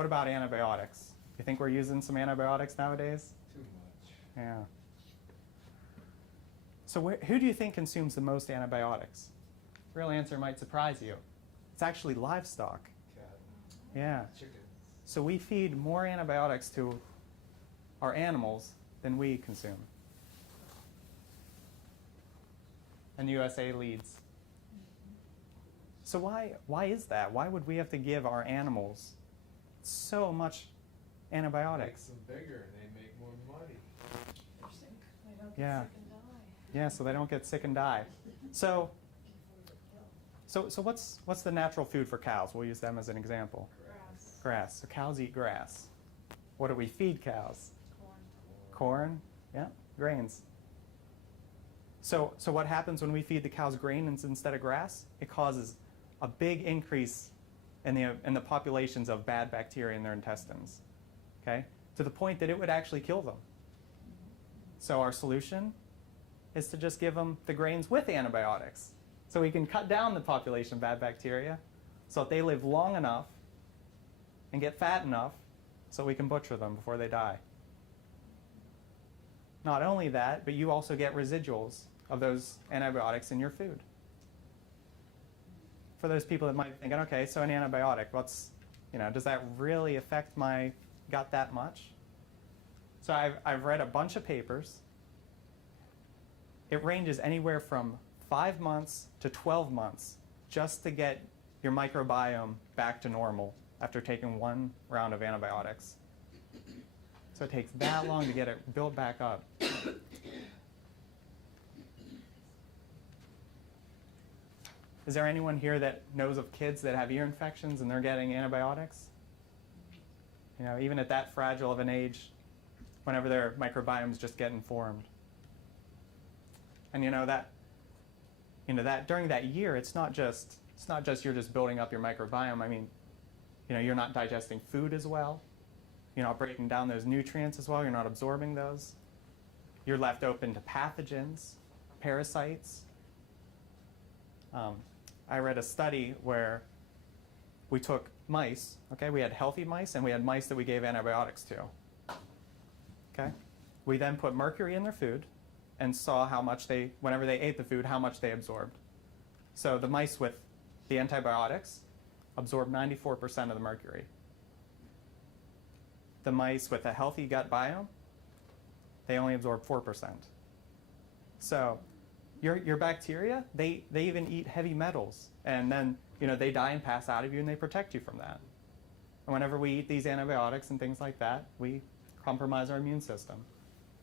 What about antibiotics? You think we're using some antibiotics nowadays? Too much. Yeah. So who do you think consumes the most antibiotics? The real answer might surprise you. It's actually livestock. Cat. Yeah. Chickens. So we feed more antibiotics to our animals than we consume. And the USA leads. So why is that? Why would we have to give our animals so much antibiotics? Makes them bigger and they make more money. They're sick. They don't get Yeah. sick and die. Yeah, so they don't get sick and die. So what's the natural food for cows? We'll use them as an example. Grass. Grass. So cows eat grass. What do we feed cows? Corn. Corn. Yeah, grains. So what happens when we feed the cows grain instead of grass? It causes a big increase in the populations of bad bacteria in their intestines. Okay? To the point that it would actually kill them. So our solution is to just give them the grains with antibiotics. So we can cut down the population of bad bacteria so that they live long enough and get fat enough so we can butcher them before they die. Not only that, but you also get residuals of those antibiotics in your food. For those people that might be thinking, okay, so an antibiotic, does that really affect my gut that much? So I've read a bunch of papers. It ranges anywhere from 5 months to 12 months just to get your microbiome back to normal after taking one round of antibiotics. So it takes that long to get it built back up. Is there anyone here that knows of kids that have ear infections and they're getting antibiotics? Even at that fragile of an age, whenever their microbiome is just getting formed. And that during that year, it's not just you're just building up your microbiome. I mean, you're not digesting food as well. You're not breaking down those nutrients as well. You're not absorbing those. You're left open to pathogens, parasites. I read a study where we took mice. Okay, we had healthy mice and we had mice that we gave antibiotics to. Okay, we then put mercury in their food and saw how much whenever they ate the food, how much they absorbed. So the mice with the antibiotics absorbed 94% of the mercury. The mice with a healthy gut biome, they only absorb 4%. So your bacteria, they even eat heavy metals, and then they die and pass out of you, and they protect you from that. And whenever we eat these antibiotics and things like that, we compromise our immune system.